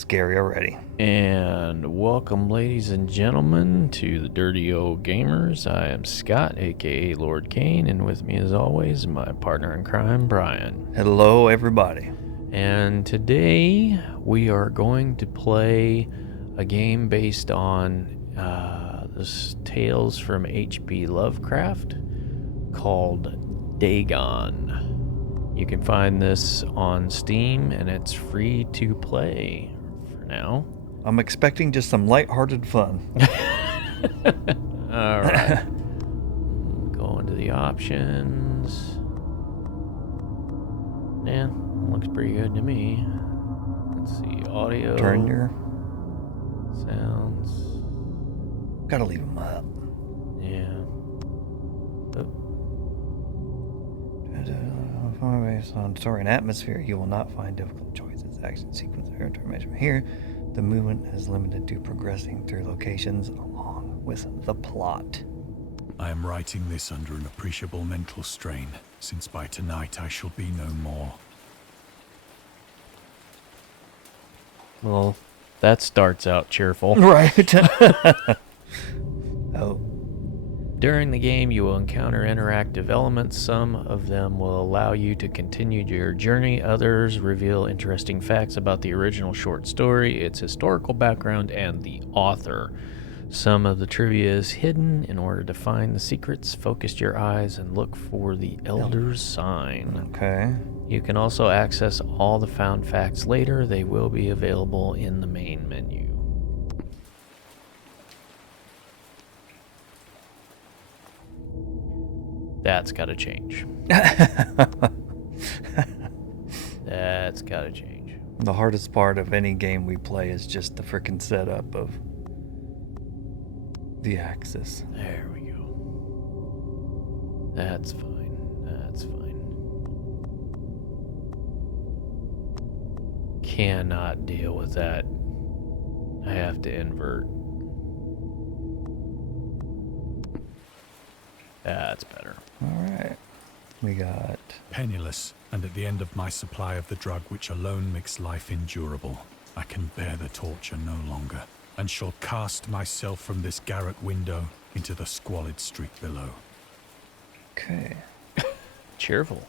Scary already. And welcome, ladies and gentlemen, to the Dirty Old Gamers. I am Scott, aka Lord Kane, and with me, as always, my partner in crime, Brian. Hello, everybody. And today we are going to play a game based on the tales from H.P. Lovecraft called Dagon. You can find this on Steam, and it's free to play for now. I'm expecting just some lighthearted fun. All right. Go into the options. Yeah, looks pretty good to me. Let's see, audio. Turn your... sounds. Gotta leave them up. Yeah. Based on story and atmosphere, you will not find difficult choices. Action sequence information here. The movement is limited to progressing through locations along with the plot. I am writing this under an appreciable mental strain, since by tonight I shall be no more. Well, that starts out cheerful. Right. Oh. During the game, you will encounter interactive elements. Some of them will allow you to continue your journey. Others reveal interesting facts about the original short story, its historical background, and the author. Some of the trivia is hidden. In order to find the secrets, focus your eyes and look for the Elder's Sign. Okay. You can also access all the found facts later. They will be available in the main menu. That's got to change. That's got to change. The hardest part of any game we play is just the frickin' setup of the axis. There we go. That's fine. That's fine. Cannot deal with that. I have to invert. That's better. All right. We got... Penniless, and at the end of my supply of the drug which alone makes life endurable, I can bear the torture no longer, and shall cast myself from this garret window into the squalid street below. Okay. Cheerful.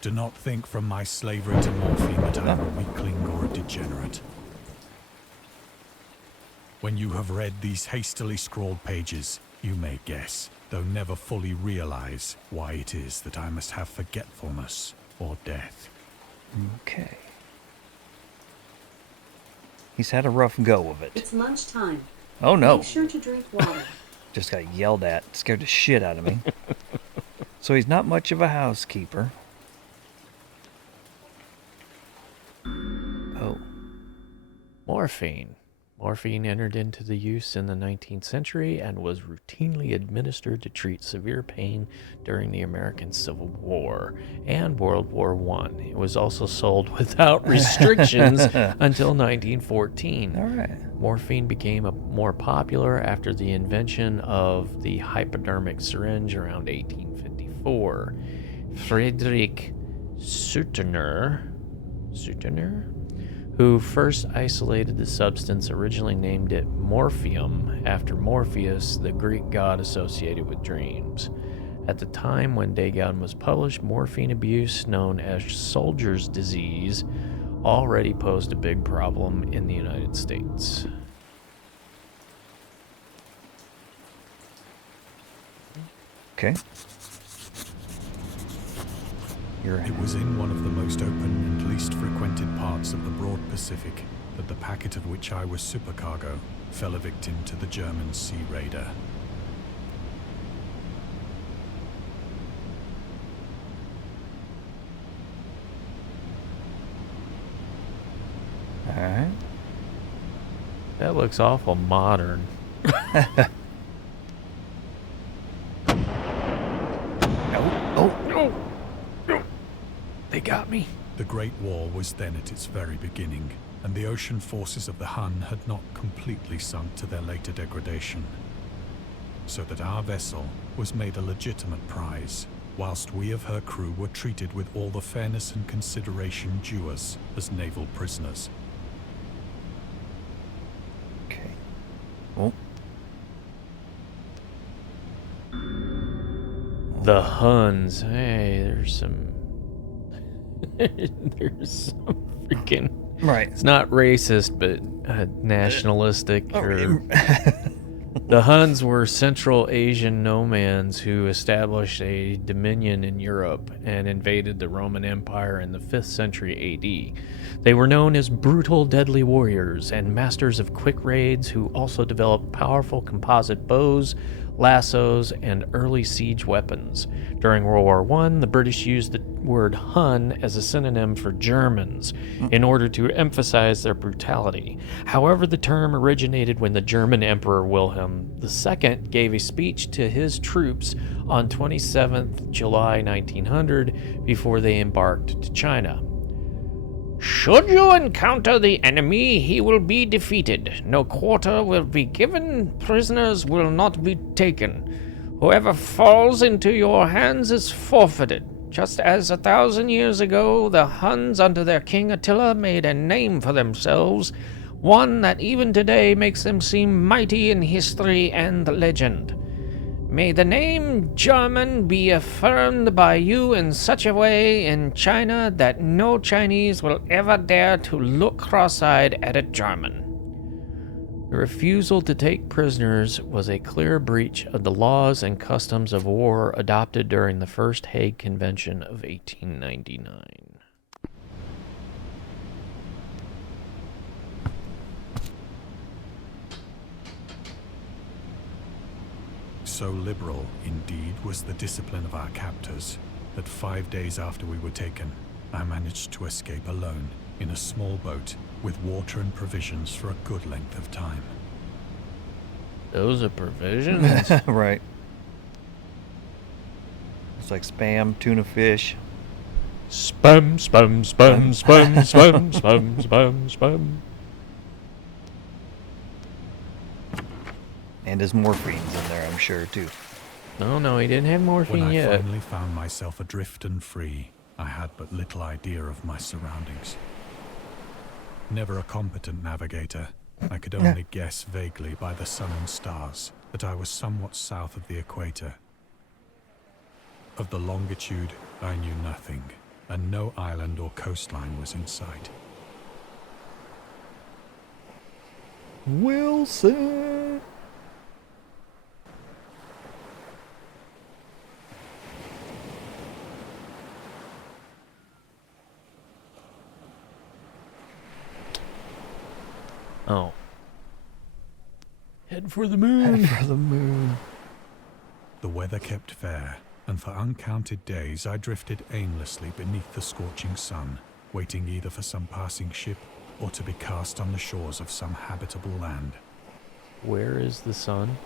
Do not think from my slavery to morphine that I am a weakling or a degenerate. When you have read these hastily scrawled pages, you may guess, though never fully realize, why it is that I must have forgetfulness or death. Okay. He's had a rough go of it. It's lunchtime. Oh no. Make sure to drink water. Just got yelled at. Scared the shit out of me. So he's not much of a housekeeper. Oh. Morphine. Morphine entered into the use in the 19th century and was routinely administered to treat severe pain during the American Civil War and World War I. It was also sold without restrictions until 1914. All right. Morphine became more popular after the invention of the hypodermic syringe around 1854. Friedrich Suterner, who first isolated the substance, originally named it morphium after Morpheus, the Greek god associated with dreams. At the time when Dagon was published, morphine abuse, known as soldier's disease, already posed a big problem in the United States. Okay. It was in one of the most open and least frequented parts of the broad Pacific that the packet of which I was supercargo fell a victim to the German sea raider. All right. That looks awful modern. Oh. They got me. The Great War was then at its very beginning, and the ocean forces of the Hun had not completely sunk to their later degradation. So that our vessel was made a legitimate prize, whilst we of her crew were treated with all the fairness and consideration due us as naval prisoners. Okay. Oh. The Huns. Hey, there's some freaking... Right. It's not racist, but nationalistic. Oh, The Huns were Central Asian nomads who established a dominion in Europe and invaded the Roman Empire in the 5th century AD. They were known as brutal, deadly warriors and masters of quick raids who also developed powerful composite bows, lassos, and early siege weapons. During World War I, the British used the word Hun as a synonym for Germans in order to emphasize their brutality. However, the term originated when the German Emperor Wilhelm II gave a speech to his troops on 27th July 1900 before they embarked to China. Should you encounter the enemy, he will be defeated. No quarter will be given, prisoners will not be taken. Whoever falls into your hands is forfeited. Just as 1,000 years ago, the Huns under their king Attila made a name for themselves, one that even today makes them seem mighty in history and legend. May the name German be affirmed by you in such a way in China that no Chinese will ever dare to look cross-eyed at a German. The refusal to take prisoners was a clear breach of the laws and customs of war adopted during the First Hague Convention of 1899. So liberal, indeed, was the discipline of our captors, that 5 days after we were taken, I managed to escape alone in a small boat with water and provisions for a good length of time. Those are provisions? Right. It's like Spam, tuna fish. Spam, spam, spam, spam, spam, spam, spam, spam. And his morphine's in there, I'm sure, too. No, he didn't have morphine When I yet. finally found myself adrift and free, I had but little idea of my surroundings. Never a competent navigator, I could only guess vaguely by the sun and stars that I was somewhat south of the equator. Of the longitude, I knew nothing, and no island or coastline was in sight. Wilson! Oh. Head for the moon. For the moon. The weather kept fair, and for uncounted days I drifted aimlessly beneath the scorching sun, waiting either for some passing ship or to be cast on the shores of some habitable land. Where is the sun?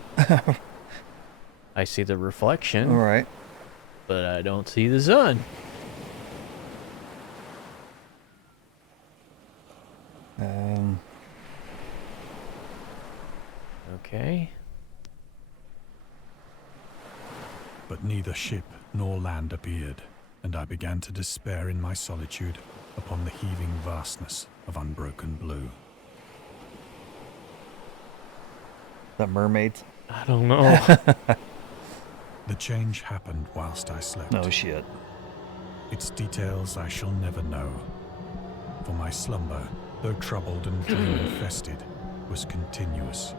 I see the reflection, All right. but I don't see the sun. Okay. But neither ship nor land appeared, and I began to despair in my solitude upon the heaving vastness of unbroken blue. That mermaids? I don't know. The change happened whilst I slept. No shit. Its details I shall never know, for my slumber, though troubled and dream-infested, was continuous.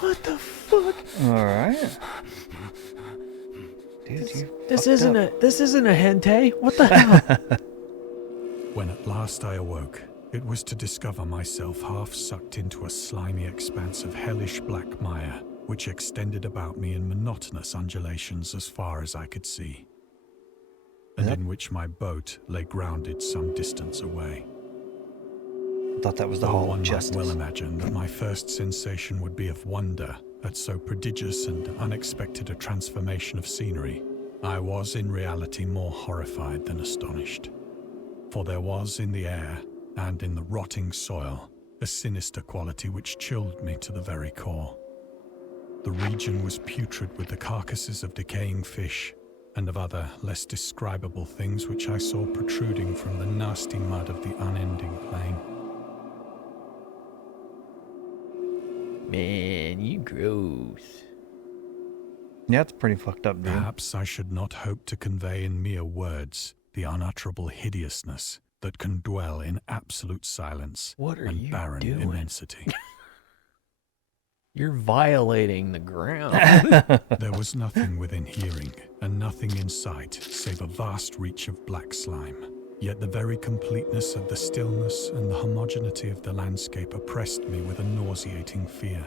What the fuck? All right. Dude, you This isn't a hentai. What the hell? When at last I awoke, it was to discover myself half sucked into a slimy expanse of hellish black mire, which extended about me in monotonous undulations as far as I could see, and in which my boat lay grounded some distance away. I thought that was the Though Hall one of might Justice. well imagine that my first sensation would be of wonder at so prodigious and unexpected a transformation of scenery, I was in reality more horrified than astonished. For there was in the air, and in the rotting soil, a sinister quality which chilled me to the very core. The region was putrid with the carcasses of decaying fish and of other, less describable things which I saw protruding from the nasty mud of the unending plain. Man, you gross. Yeah, it's pretty fucked up, dude. Perhaps I should not hope to convey in mere words the unutterable hideousness that can dwell in absolute silence What are and you barren doing? immensity. You're violating the ground. There was nothing within hearing, and nothing in sight, save a vast reach of black slime. Yet the very completeness of the stillness and the homogeneity of the landscape oppressed me with a nauseating fear.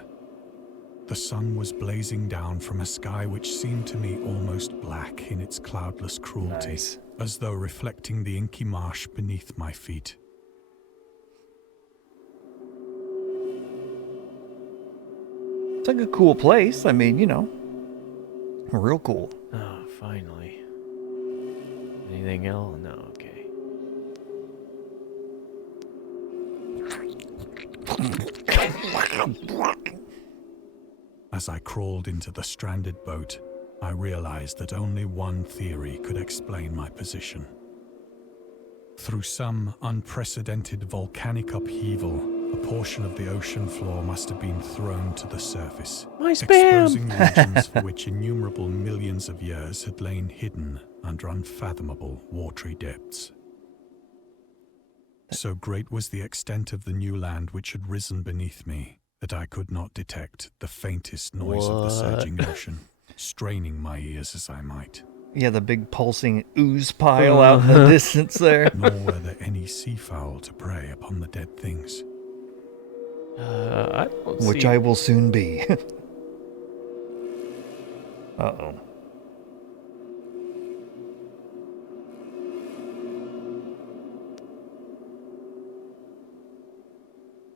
The sun was blazing down from a sky which seemed to me almost black in its cloudless cruelty, Nice. as though reflecting the inky marsh beneath my feet. It's like a cool place. I mean, you know, real cool. Oh, finally. Anything else? No, okay. As I crawled into the stranded boat, I realized that only one theory could explain my position. Through some unprecedented volcanic upheaval, a portion of the ocean floor must have been thrown to the surface, My spam! exposing regions for which innumerable millions of years had lain hidden under unfathomable watery depths. So great was the extent of the new land which had risen beneath me that I could not detect the faintest noise of the What? surging ocean, straining my ears as I might. Yeah, the big pulsing ooze pile out in the distance there. Nor were there any seafowl to prey upon the dead things. I don't Which see... I will soon be. Uh-oh.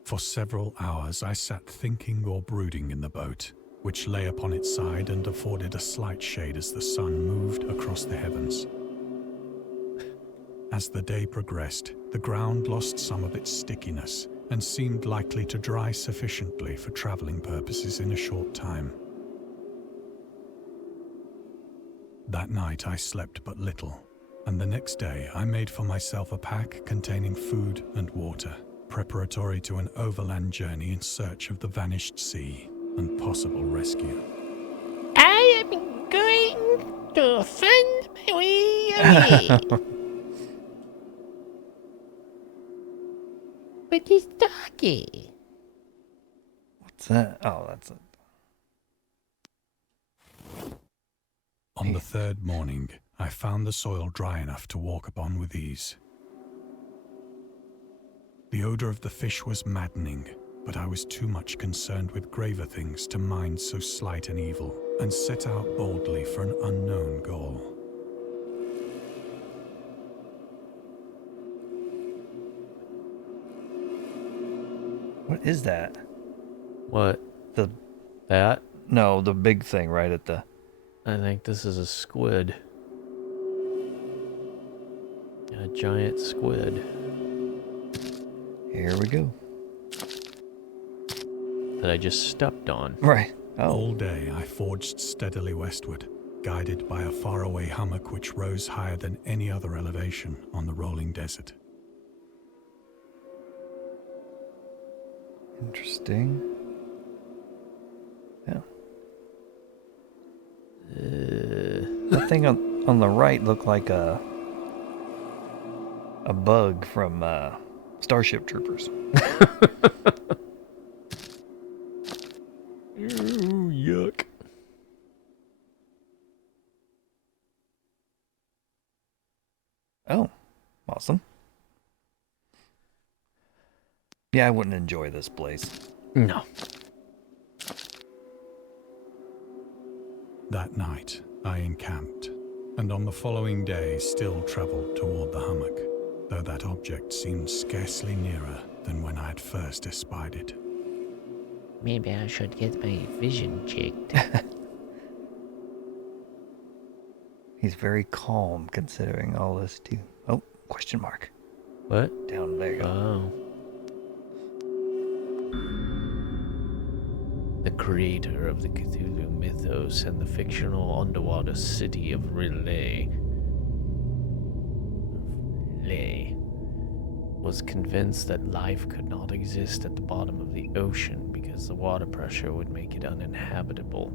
For several hours I sat thinking or brooding in the boat, which lay upon its side and afforded a slight shade as the sun moved across the heavens. As the day progressed, the ground lost some of its stickiness and seemed likely to dry sufficiently for traveling purposes in a short time. That night I slept but little, and the next day I made for myself a pack containing food and water, preparatory to an overland journey in search of the vanished sea and possible rescue. I am going to find my way away. But he's talking. What's that? Oh, that's it. On the third morning, I found the soil dry enough to walk upon with ease. The odor of the fish was maddening, but I was too much concerned with graver things to mind so slight an evil, and set out boldly for an unknown goal. What is that? What? The That? No, the big thing right at the... I think this is a squid. A giant squid Here we go. that I just stepped on. Right. Oh, All day I forged steadily westward, guided by a faraway hummock which rose higher than any other elevation on the rolling desert. interesting. Yeah. That thing on the right looked like a bug from Starship Troopers. Ooh, yuck. Oh, awesome. Yeah, I wouldn't enjoy this place. No. That night, I encamped, and on the following day still travelled toward the hummock, though that object seemed scarcely nearer than when I had first espied it. Maybe I should get my vision checked. He's very calm considering all this too. Oh, question mark. What? Down there you go. Oh. the creator of the Cthulhu mythos and the fictional underwater city of Riley, was convinced that life could not exist at the bottom of the ocean because the water pressure would make it uninhabitable.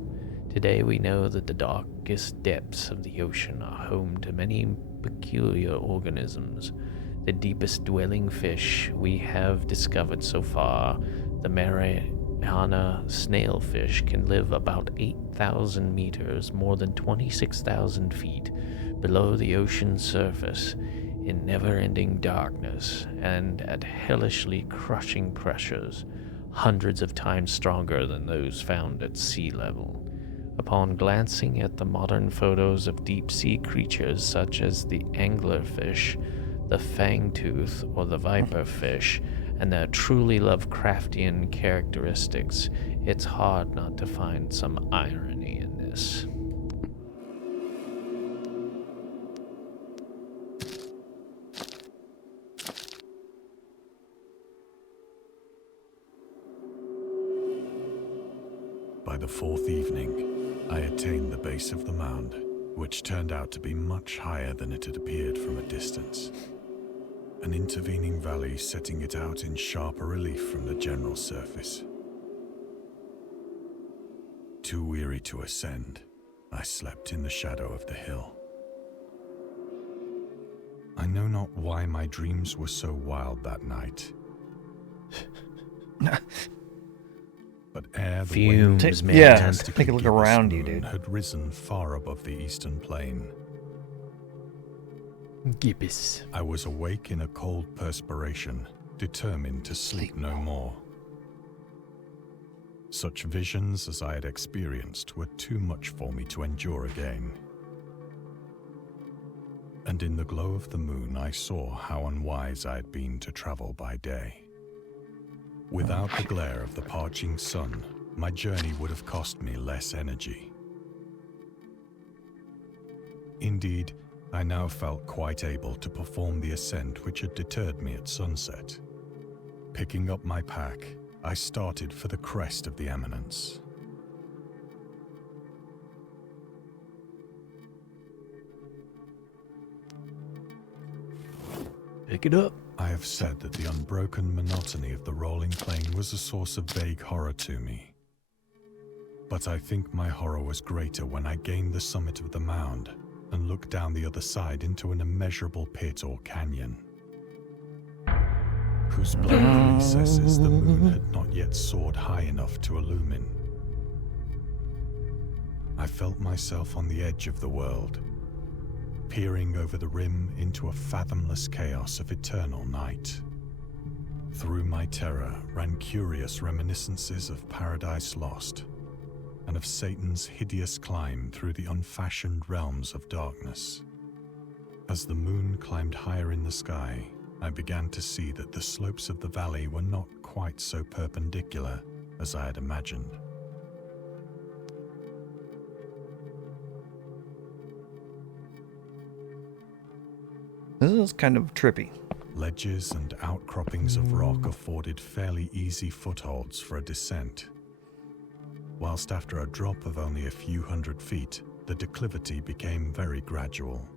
Today we know that the darkest depths of the ocean are home to many peculiar organisms. The deepest dwelling fish we have discovered so far, the Mariana snailfish, can live about 8,000 meters, more than 26,000 feet, below the ocean's surface, in never-ending darkness and at hellishly crushing pressures, hundreds of times stronger than those found at sea level. Upon glancing at the modern photos of deep-sea creatures such as the anglerfish, the fangtooth, or the viperfish, and their truly Lovecraftian characteristics, it's hard not to find some irony in this. By the fourth evening, I attained the base of the mound, which turned out to be much higher than it had appeared from a distance. An intervening valley setting it out in sharper relief from the general surface. Too weary to ascend, I slept in the shadow of the hill. I know not why my dreams were so wild that night. But ere the Fumes, wind man. Yeah, fantastically take a look gibbous around you, moon dude. had risen far above the eastern plain. Gibbous. I was awake in a cold perspiration, determined to sleep no more. Such visions as I had experienced were too much for me to endure again. And in the glow of the moon I saw how unwise I had been to travel by day. Without the glare of the parching sun, my journey would have cost me less energy. Indeed, I now felt quite able to perform the ascent which had deterred me at sunset. Picking up my pack, I started for the crest of the eminence. Pick it up. I have said that the unbroken monotony of the rolling plain was a source of vague horror to me. But I think my horror was greater when I gained the summit of the mound and looked down the other side into an immeasurable pit or canyon, whose black recesses the moon had not yet soared high enough to illumine. I felt myself on the edge of the world, peering over the rim into a fathomless chaos of eternal night. Through my terror ran curious reminiscences of Paradise Lost, and of Satan's hideous climb through the unfashioned realms of darkness. As the moon climbed higher in the sky, I began to see that the slopes of the valley were not quite so perpendicular as I had imagined. This is kind of trippy. Ledges and outcroppings of rock afforded fairly easy footholds for a descent, whilst after a drop of only a few hundred feet, the declivity became very gradual.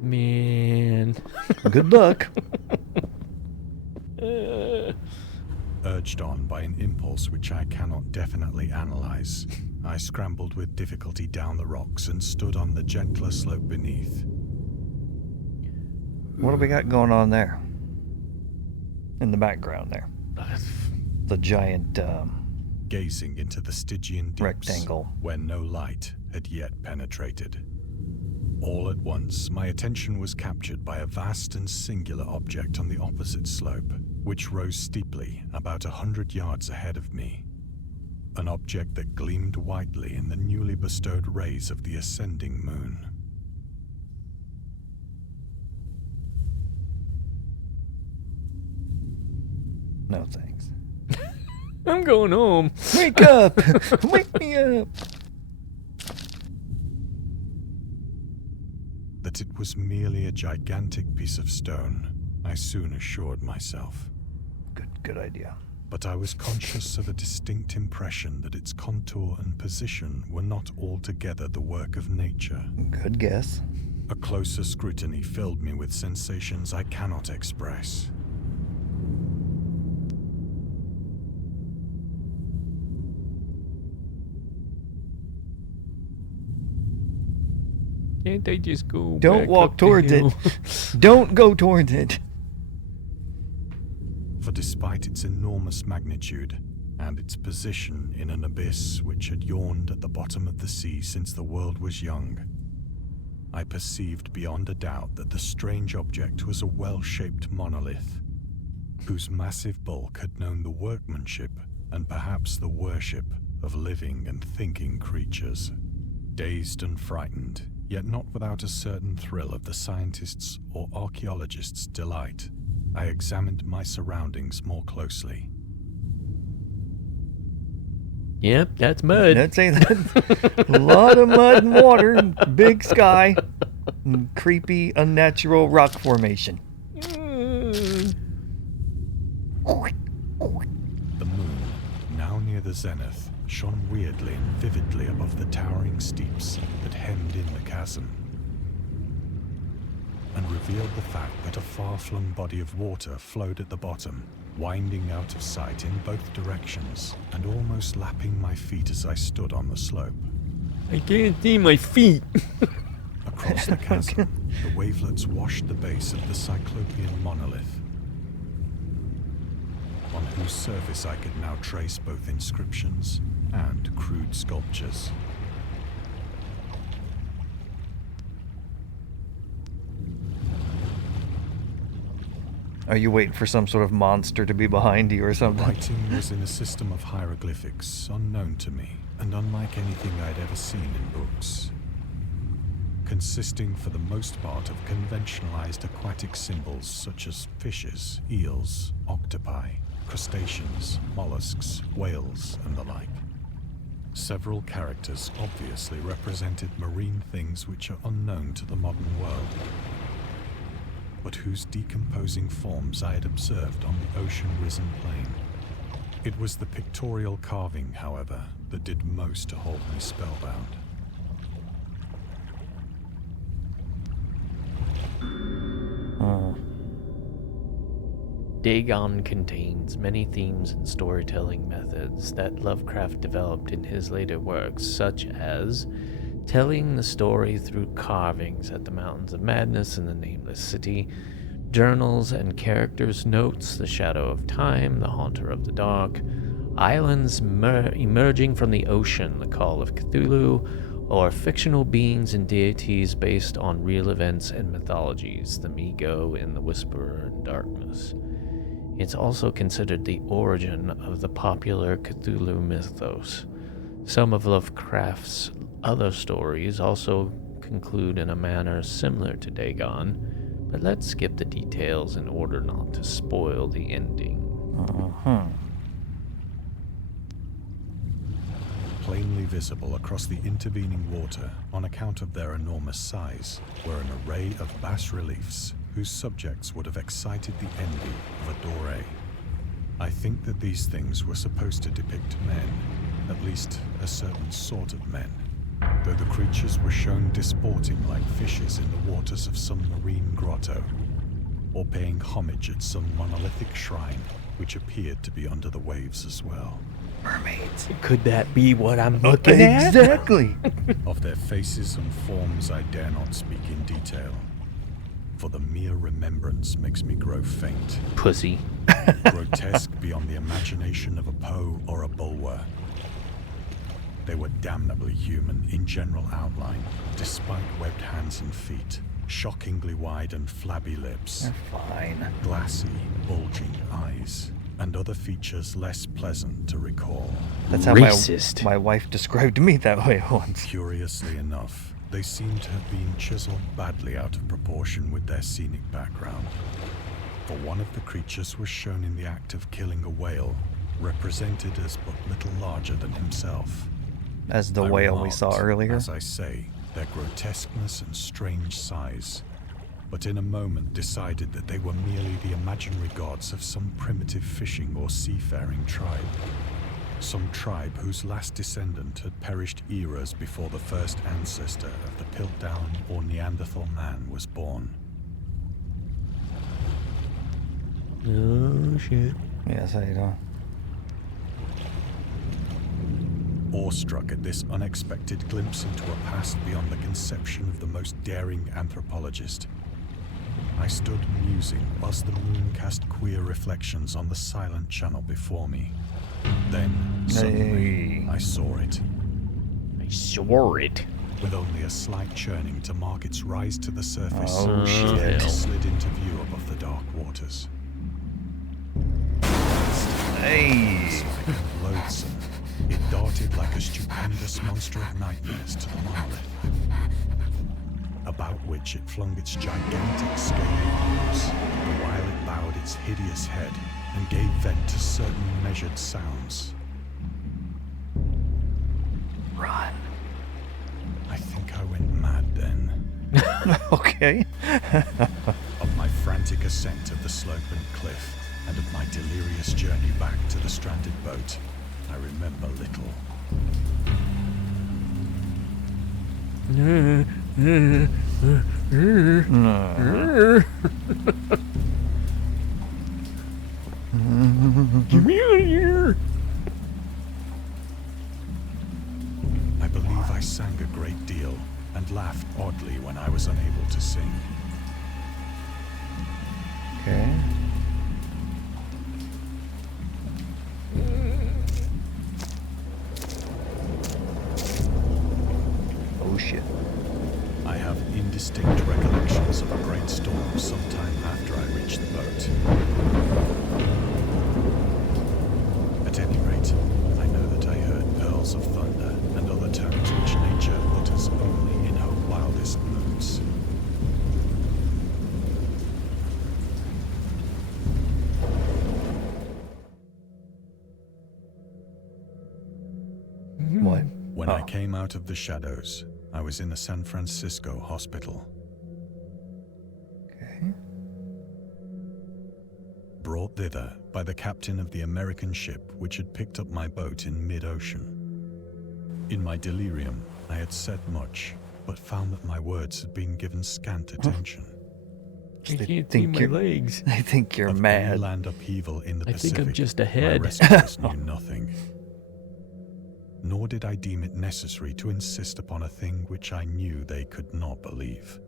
Man. Good luck. Urged on by an impulse which I cannot definitely analyze, I scrambled with difficulty down the rocks and stood on the gentler slope beneath. What do we got going on there? In the background there. The giant Gazing into the Stygian deeps, rectangle. where no light had yet penetrated. All at once, my attention was captured by a vast and singular object on the opposite slope, which rose steeply about 100 yards ahead of me. An object that gleamed whitely in the newly bestowed rays of the ascending moon. No thanks. I'm going home. Wake up! Wake me up! That it was merely a gigantic piece of stone, I soon assured myself. Good idea. But I was conscious of a distinct impression that its contour and position were not altogether the work of nature. Good guess. A closer scrutiny filled me with sensations I cannot express. Can't they just go Don't back walk up the towards hill? it. Don't go towards it. For despite its enormous magnitude and its position in an abyss which had yawned at the bottom of the sea since the world was young, I perceived beyond a doubt that the strange object was a well-shaped monolith, whose massive bulk had known the workmanship and perhaps the worship of living and thinking creatures. Dazed and frightened, yet not without a certain thrill of the scientist's or archaeologist's delight, I examined my surroundings more closely. Yep, that's mud. I'd say that. A lot of mud and water, big sky, and creepy, unnatural rock formation. Mm. The moon, now near the zenith, shone weirdly and vividly above the towering steeps that hemmed in the chasm, and revealed the fact that a far-flung body of water flowed at the bottom, winding out of sight in both directions and almost lapping my feet as I stood on the slope. I can't see my feet. Across the chasm, the wavelets washed the base of the Cyclopean monolith, on whose surface I could now trace both inscriptions and crude sculptures. Are you waiting for some sort of monster to be behind you or The something? writing was in a system of hieroglyphics unknown to me and unlike anything I'd ever seen in books, consisting for the most part of conventionalized aquatic symbols such as fishes, eels, octopi, crustaceans, mollusks, whales, and the like. Several characters obviously represented marine things which are unknown to the modern world, but whose decomposing forms I had observed on the ocean-risen plain. It was the pictorial carving, however, that did most to hold me spellbound. Oh. Dagon contains many themes and storytelling methods that Lovecraft developed in his later works, such as telling the story through carvings at the Mountains of Madness and the Nameless City, journals and characters' notes, The Shadow of Time, The Haunter of the Dark, islands emerging from the ocean, The Call of Cthulhu, or fictional beings and deities based on real events and mythologies, The Mi-Go and the Whisperer in Darkness. It's also considered the origin of the popular Cthulhu mythos. Some of Lovecraft's other stories also conclude in a manner similar to Dagon, but let's skip the details in order not to spoil the ending. Uh-huh. Plainly visible across the intervening water on account of their enormous size were an array of bas-reliefs whose subjects would have excited the envy of a Doré. I think that these things were supposed to depict men, at least a certain sort of men, though the creatures were shown disporting like fishes in the waters of some marine grotto, or paying homage at some monolithic shrine which appeared to be under the waves as well. Mermaids. Could that be what I'm looking at? Exactly. Of their faces and forms I dare not speak in detail, for the mere remembrance makes me grow faint. Pussy. Grotesque beyond the imagination of a Poe or a Bulwer. They were damnably human in general outline, despite webbed hands and feet, shockingly wide and flabby lips, They're fine. glassy, bulging eyes, and other features less pleasant to recall. That's how Racist. my wife described me that way once. Curiously enough, they seem to have been chiseled badly out of proportion with their scenic background. For one of the creatures was shown in the act of killing a whale, represented as but little larger than himself. As the I whale we saw remarked, earlier. As I say, their grotesqueness and strange size, but in a moment decided that they were merely the imaginary gods of some primitive fishing or seafaring tribe. Some tribe whose last descendant had perished eras before the first ancestor of the Piltdown or Neanderthal man was born. Oh, shit. Yes, how you doing? Awestruck at this unexpected glimpse into a past beyond the conception of the most daring anthropologist, I stood musing whilst the moon cast queer reflections on the silent channel before me. Then, suddenly, I saw it. I saw it. With only a slight churning to mark its rise to the surface, Oh, shit. it slid into view above the dark waters. Hey! Slick and loathsome, it darted like a stupendous monster of nightmares to the monolith, about which it flung its gigantic scaly arms, the while it bowed its hideous head and gave vent to certain measured sounds. Run. I think I went mad then. Okay. Of my frantic ascent of the slope and cliff, and of my delirious journey back to the stranded boat, I remember little. Get me out of here! I believe I sang a great deal and laughed oddly when I was unable to sing. Okay. Oh shit. I have indistinct recollections of a great storm sometime after I reached the boat. At any rate, I know that I heard pearls of thunder and other tones which nature utters only in her wildest moods. What? When I came out of the shadows, I was in a San Francisco hospital. Okay. Brought thither by the captain of the American ship which had picked up my boat in mid-ocean. In my delirium, I had said much, but found that my words had been given scant attention. I They can't see think my you're- legs. I think you're Of mad. inland upheaval in the I think Pacific, I'm just my ahead. rescuers knew nothing. Nor did I deem it necessary to insist upon a thing which I knew they could not believe.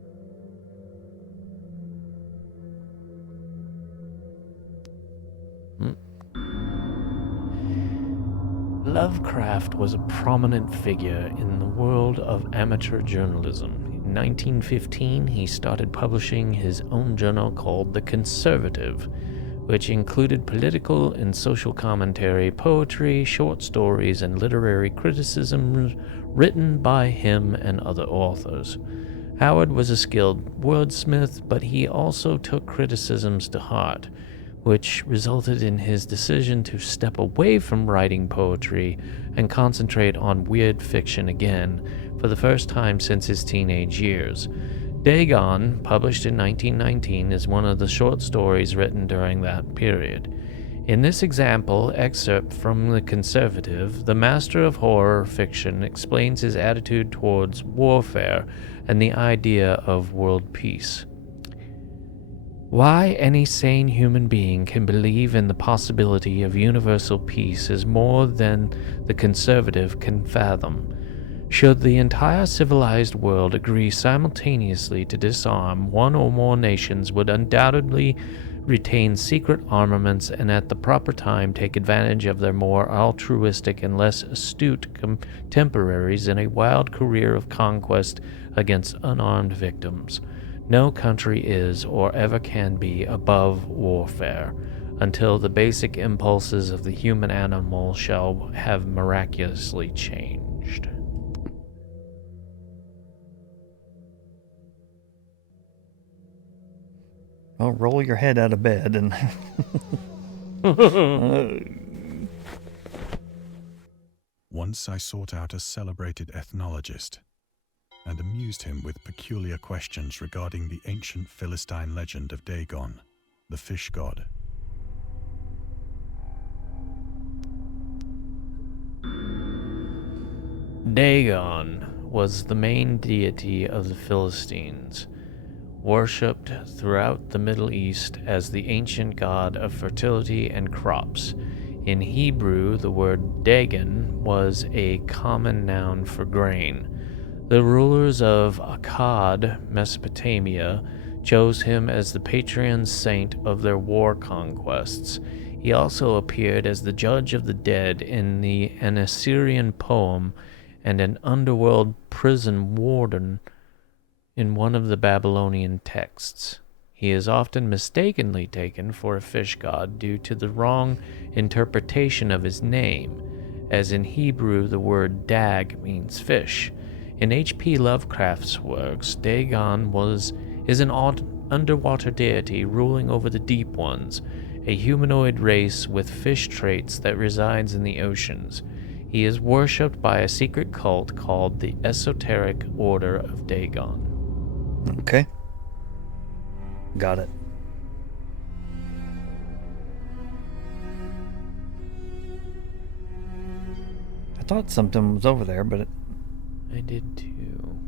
Lovecraft was a prominent figure in the world of amateur journalism. In 1915, he started publishing his own journal called The Conservative, which included political and social commentary, poetry, short stories, and literary criticisms written by him and other authors. Howard was a skilled wordsmith, but he also took criticisms to heart, which resulted in his decision to step away from writing poetry and concentrate on weird fiction again, for the first time since his teenage years. Dagon, published in 1919, is one of the short stories written during that period. In this excerpt from The Conservative, the master of horror fiction explains his attitude towards warfare and the idea of world peace. Why any sane human being can believe in the possibility of universal peace is more than the Conservative can fathom. Should the entire civilized world agree simultaneously to disarm, one or more nations would undoubtedly retain secret armaments and at the proper time take advantage of their more altruistic and less astute contemporaries in a wild career of conquest against unarmed victims. No country is or ever can be above warfare until the basic impulses of the human animal shall have miraculously changed. Well, roll your head out of bed and Once I sought out a celebrated ethnologist. and amused him with peculiar questions regarding the ancient Philistine legend of Dagon, the fish god. Dagon was the main deity of the Philistines, worshipped throughout the Middle East as the ancient god of fertility and crops. In Hebrew, the word Dagon was a common noun for grain. The rulers of Akkad, Mesopotamia, chose him as the patron saint of their war conquests. He also appeared as the judge of the dead in an Assyrian poem and an underworld prison warden in one of the Babylonian texts. He is often mistakenly taken for a fish god due to the wrong interpretation of his name, as in Hebrew the word dag means fish. In H.P. Lovecraft's works, Dagon is an underwater deity ruling over the deep ones, a humanoid race with fish traits that resides in the oceans. He is worshipped by a secret cult called the Esoteric Order of Dagon. Okay. Got it. I thought something was over there, but it... I did too.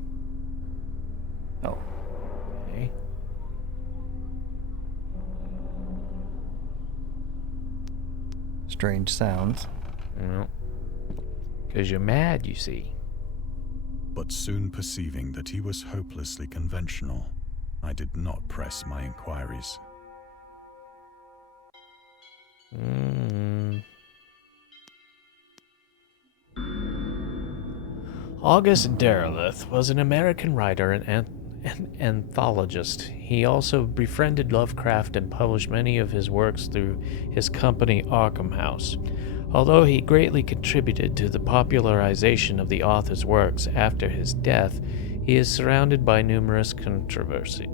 Oh. Okay. Strange sounds. Well, because you're mad, you see. But soon perceiving that he was hopelessly conventional, I did not press my inquiries. August Derleth was an American writer and anthologist. He also befriended Lovecraft and published many of his works through his company Arkham House. Although he greatly contributed to the popularization of the author's works after his death, he is surrounded by numerous controversies.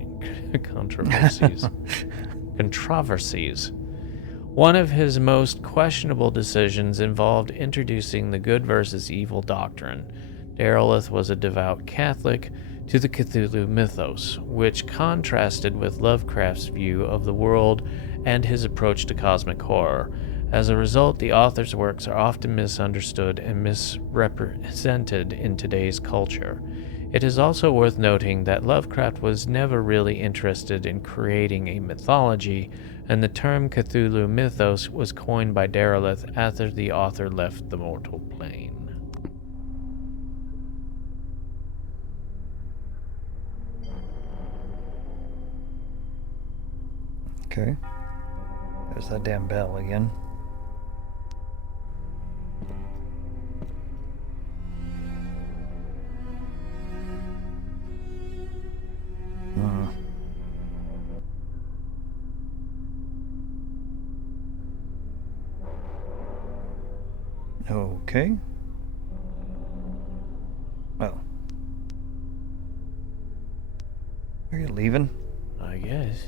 One of his most questionable decisions involved introducing the good versus evil doctrine. Derleth was a devout Catholic to the Cthulhu mythos, which contrasted with Lovecraft's view of the world and his approach to cosmic horror. As a result, the author's works are often misunderstood and misrepresented in today's culture. It is also worth noting that Lovecraft was never really interested in creating a mythology, and the term Cthulhu mythos was coined by Derleth after the author left the mortal plane. Okay. There's that damn bell again. Okay. Well. Are you leaving? I guess.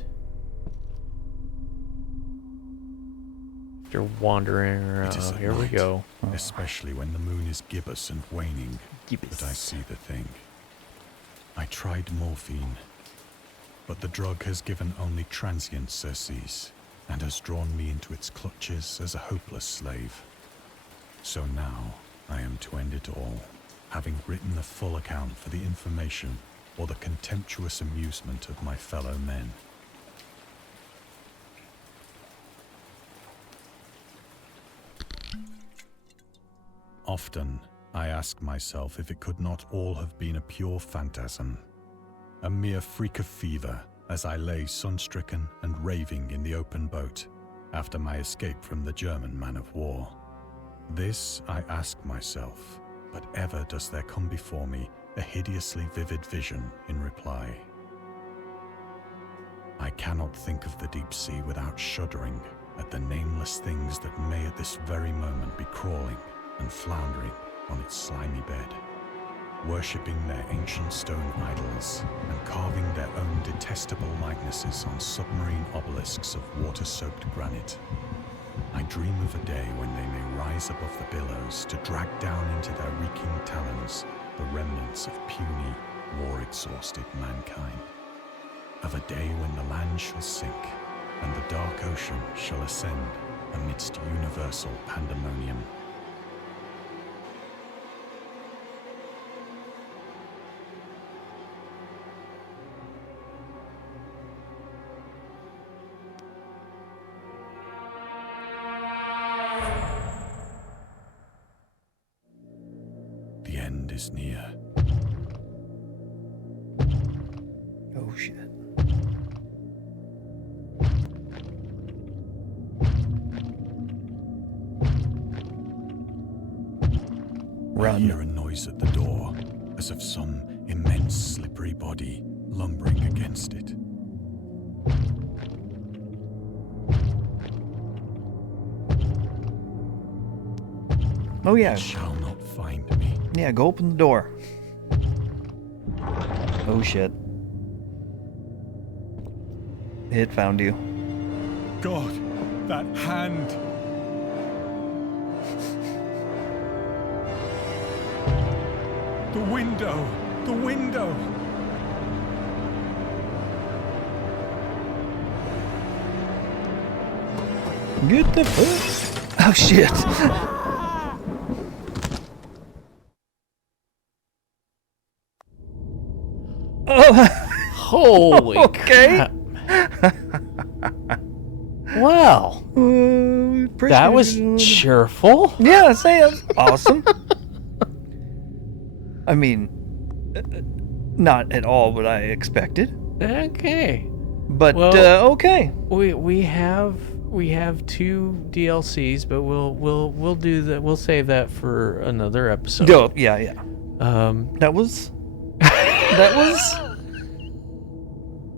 After wandering around, It is at here we night, go. especially when the moon is gibbous and waning, that I see the thing. I tried morphine, but the drug has given only transient surcease and has drawn me into its clutches as a hopeless slave. So now I am to end it all, having written the full account for the information or the contemptuous amusement of my fellow men. Often, I ask myself if it could not all have been a pure phantasm, a mere freak of fever as I lay sun-stricken and raving in the open boat after my escape from the German man-of-war. This I ask myself, but ever does there come before me a hideously vivid vision in reply. I cannot think of the deep sea without shuddering at the nameless things that may at this very moment be crawling and floundering on its slimy bed, worshipping their ancient stone idols and carving their own detestable likenesses on submarine obelisks of water-soaked granite. I dream of a day when they may rise above the billows to drag down into their reeking talons the remnants of puny, war-exhausted mankind. Of a day when the land shall sink, and the dark ocean shall ascend amidst universal pandemonium. The end is near. Oh shit. I hear a noise at the door, as of some immense slippery body lumbering against it. Oh yeah. It shall not find me. Yeah, go open the door. Oh shit. It found you. God, that hand! The window! The window! Get the fuck. Oh shit. Oh. Holy Okay. crap. Well, that was cheerful. Yeah, Sam. Awesome. I mean, not at all what I expected, Okay. but Well, okay. We have 2 DLCs, but we'll do that. We'll save that for another episode. Oh, yeah. That was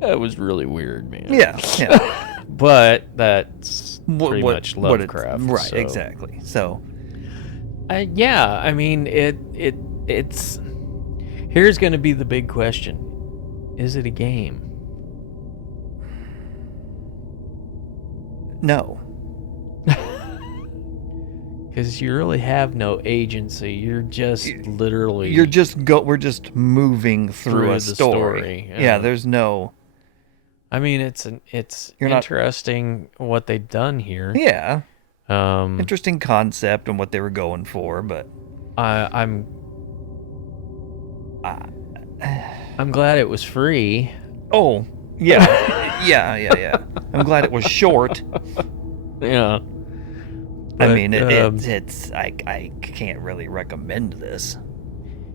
That was really weird, man. yeah. But that's pretty What- much what it's- Lovecraft. right? so. Exactly. So Yeah, I mean it's here's going to be the big question. Is it a game? no. Cuz you really have no agency. You're just literally We're just moving through a the story. Yeah. Yeah, there's no. I mean it's You're not- interesting what they've done here. Yeah, Um interesting concept and what they were going for, but I'm glad it was free. oh yeah, yeah. I'm glad it was short. Yeah. I But, mean, it's I can't really recommend this.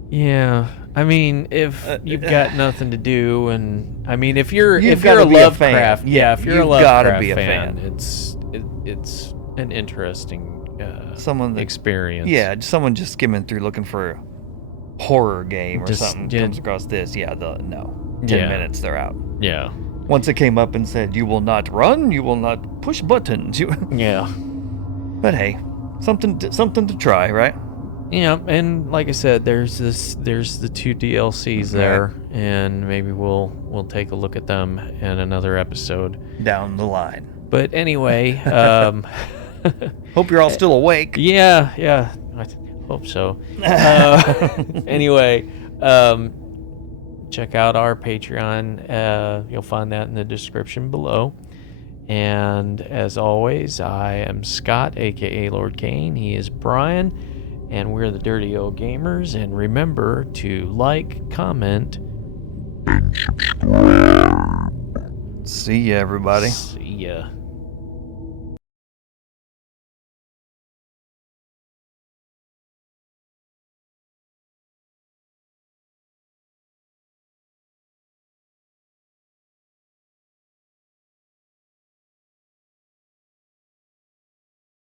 Yeah, I mean, if you've got nothing to do, and I mean, if you're You've if you're a gotta be a fan. Lovecraft, Yeah, if you're a you've gotta Lovecraft be a fan, fan. it's an interesting Someone that, experience. yeah, someone just skimming through looking for a horror game or Just- something yeah. comes across this. Yeah, 10 minutes they're out. yeah, Once it came up and said, "You will not run, you will not push buttons." yeah. But hey, something to try, right? Yeah, and like I said, there's the 2 DLCs there, and maybe we'll take a look at them in another episode. Down the line. But anyway, Hope you're all still awake. yeah, I hope so. Anyway, check out our Patreon. You'll find that in the description below. And as always, I am Scott, aka Lord Kane. He is Brian, and we're the Dirty Old Gamers. And remember to like, comment, See ya, everybody. see ya.